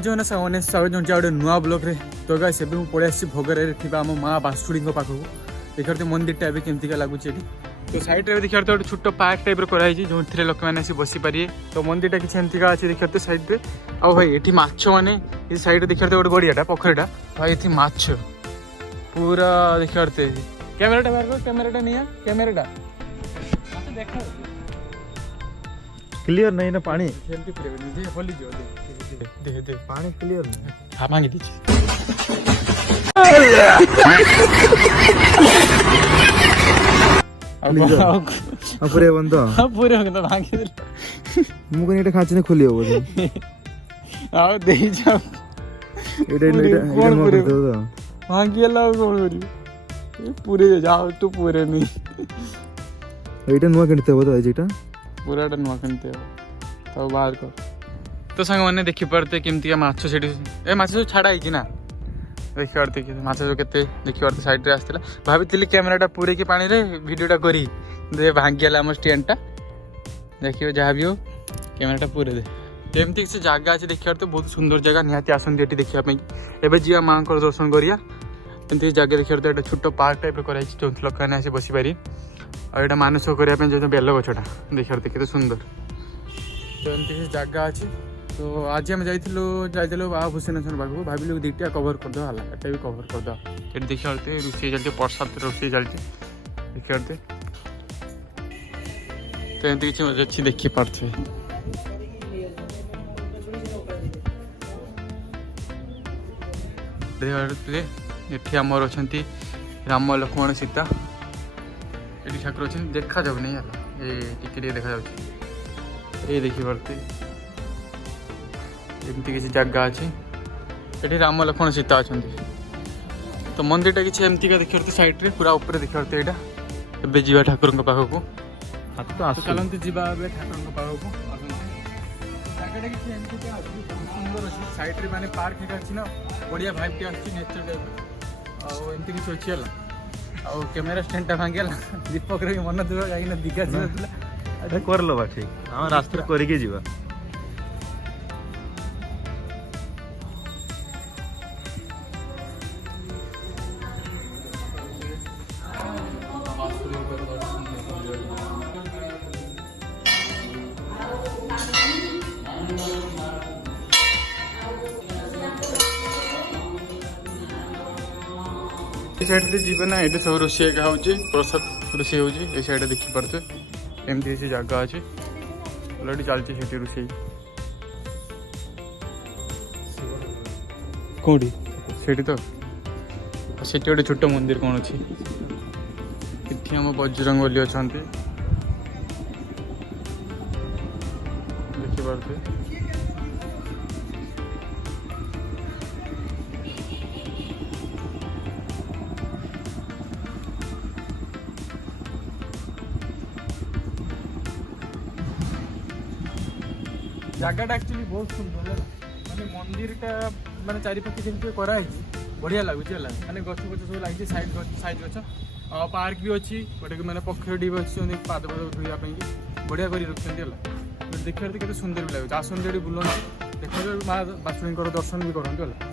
जय जगन्नाथ सामने स्वागत जहाँ गोटे नुआ ब्लॉग रे तो गाइस एबे पड़े आसी भोगरे आम माँ बासुड़ी पाखक देखते मंदिरटा एवं केमती लगुच तो साइड रे देखिए गोटे छोट पार्क टाइप कराई जो लोक मैंने आसी बसी पारे तो मंदिरटा किसी एमती अच्छे देखते साइड रे आ भाई ये माछ मैंने साइड देखते गोटे गड़ियाटा पोखरीटा भाई ये माछ पूरा देखते कैमेराटा बाहर कर कैमेराटा नहीं कैमेराटा देखा क्लियर नहीं ना पानी सेमती पूरे होली जो दे दे पानी क्लियर नहीं हाँ मांगी दीजिए पूरे बंद पूरे हो गया भांगी दे मुझे नहीं खाची ने खुली हो बोले आओ दे जाओ इधर पूरे भांगी अल्लाह कौन करी पूरे जाओ तो पूरे नहीं एटा नुआ किनते हो तो एटा पूराटा नुआ किनते हो तो बाहर कर तो सांग मैंने देखि पारते केमती माछ से ए माछ सब छाड़ा है ना देखि पारते कि माछ सब केते देखि पारते साइड रे आस्थिला भाबितली कैमराटा पूरे के पानी रे वीडियोटा करी दे भांगी गेला हम स्टैंडटा देखियो जहाँ भी हो कैमराटा पूरे दे केमती से जगह अच्छे देखिए तो बहुत सुंदर जगह निहाती आसती ये देखा एवं जी माँ दर्शन करिया एमती जगह देखिए तो छोट पार्क टाइप कराई जो लोक मैंने आसी बसी पारि और यहाँ मानस करने जो बेल गछटा देखिए केते सुंदर तो एमती जगह अच्छे तो आज आम जाइलु बाबा भूषणेश्वर पाखक भाविलु दुईटा कवर करदे एटा भी कवर करदे ये देखिए रोषे चलती प्रसाद रोषे चलती देखिए तो एमती किसी अच्छी देखी पार्थे ये आमर अच्छा राम लक्ष्मण सीता ये ठाकुर अच्छे देखा जाऊ नहीं ये देखा ये देखी पारते एमती किसी जगह अच्छे ये राम लक्ष्मण सीता अच्छा तो मंदिरटा किसी एमती का देखिए साइड रे पूरा ऊपर देखिए यहाँ एवं जीवा ठाकुर पाखक तो चलती जीवा ठाकुर पाखक सुंदर अच्छे साइड रे माने पार्क अच्छी ना बढ़िया भाइब टे आछी नेचर टाइप आमती किसी अच्छी है आ कैमेरा स्टैंडटा भांगी दीपक रे मन दुआ जाइना दिघा जीवा कर लो ठीक हम रास्ता करके जीवा साइड जीवन ना ये सब रोषे हो प्रसाद रोषे हो साइड देखी पारे एमती किसी जगह अच्छे अलरेडी चलती रोषे कौटी से तो से गोटे छोट मंदिर कौन अच्छी इतनी आम बजरंग बली अच्छा देखिपारे जगह एक्चुअली बहुत सुंदर है माने मंदिरटा माने चारिपाखे जमी कराई बढ़िया लगुच माने गछ गछ सब लगी साइड गछ पार्क भी अच्छी गोटे मैंने पोखरी भी अच्छी पाद पाद धोवाई बढ़िया कर रखते देखिए केते सुंदर भी लगे आसते बुलंती देखते माँ बासुड़ी दर्शन भी करते